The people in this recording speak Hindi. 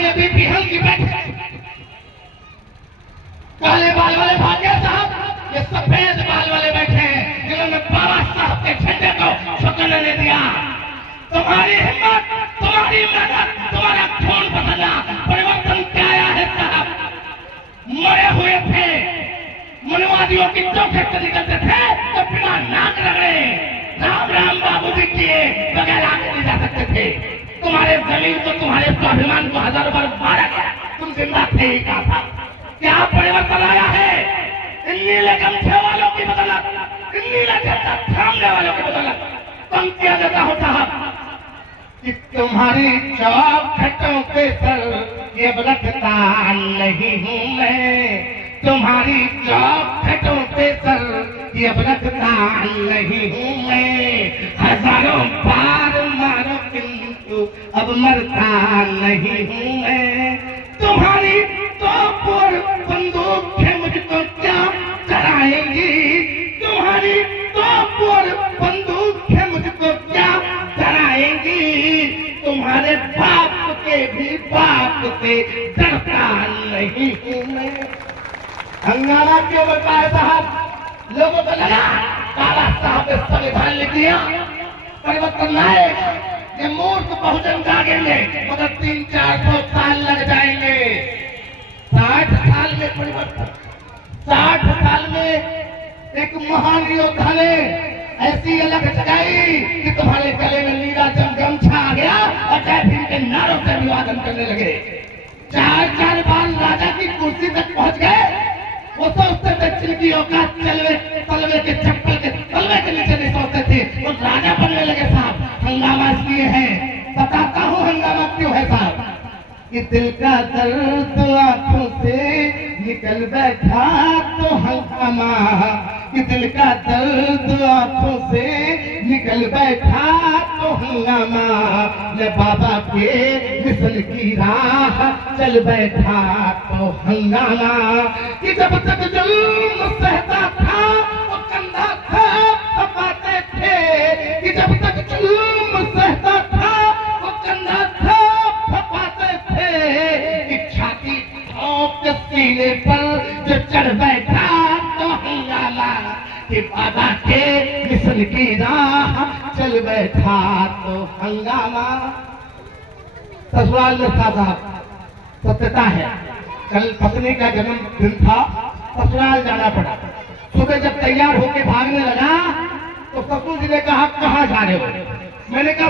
ये बीपी हल्की बैठे, काले बाल वाले भाग्य साहब, ये सफेद बाल वाले बैठे हैं जिन्होंने बाबा साहब के झंडे को झुकने नहीं दिया। तुम्हारी हिम्मत, तुम्हारी मेहनत, तुम्हारा खून बदला, परिवर्तन क्या आया है साहब? मरे हुए थे, मनवादियों की चौखट से निकलते थे तो बिना नाक रगड़े राम राम बाबू जी किए बगैर आगे नहीं जा सकते थे। तुम्हारे जमीन को, तुम्हारे स्वाभिमान को हजारों बार मारा गया, तुम जिंदा थे ही कहा था। क्या परिवर्तन आया है? इन नीले गमछे वालों की बदौलत, इन नीले झंडा थामने वालों की बदौलत। तुम क्या देता हो साहब कि तुम्हारी चौखटों पे सर ये रखता नहीं हूँ मैं, तुम्हारी चौखटों पे सर ये रखता नहीं हूँ मैं। हजारों बार मारो किंतु अब मरता नहीं हूँ मैं। तुम्हारी तोप और बंदूक है मुझको क्या कराएंगी, तुम्हारी तोप और बंदूक है मुझको क्या कराएंगी। तुम्हारे बाप के भी बाप से डरता नहीं हूँ मैं। हंगामा क्यों बढ़ता है साहब? लोगों को लगा बाबा साहब ने संविधान लिख दिया, परिवर्तन आएगा, ये मूर्ख बहुजन जागेंगे, मगर 300-400 साल लग जाएंगे। 60 साल में परिवर्तन, 60 साल में एक महान योद्धा ने ऐसी अलग जगाई कि तुम्हारे गले में नीला गमछा आ गया और जय भीम के नारों से अभिवादन करने लगे। 4-4 बार राजा की कुर्सी तक पहुंच गए। वो सोचते थे जिनकी औकात तलवे के चप्पल के तलवे के नीचे नहीं सोचते थे, वो राजा बनने लगे साहब। हंगामा इसलिए है, बताता हूँ हंगामा क्यों है साहब, कि दिल का दर्द आंखों से निकल बैठा तो हंगामा, कि दिल का दर्द आंखों से निकल बैठा तो हंगामा। ले बाबा के मिशन की राह चल बैठा तो हंगामा, कि जब तक जुल्म सहता था वो कंधा था थपाते थे, कि जब तक जुल्म सहता था वो कंधा था थपाते थे, कि छाती ठोक के सीने पर जो चढ़ बैठा तो हंगामा, कि बाबा के मिशन की राह चल बैठा तो हंगामा। ससुराल में था साहब, सत्यता है, कल पत्नी का जन्मदिन था, ससुराल जाना पड़ा। सुबह जब तैयार होके भागने लगा तो ससुर जी ने कहा कहाँ जा रहे हो? मैंने कहा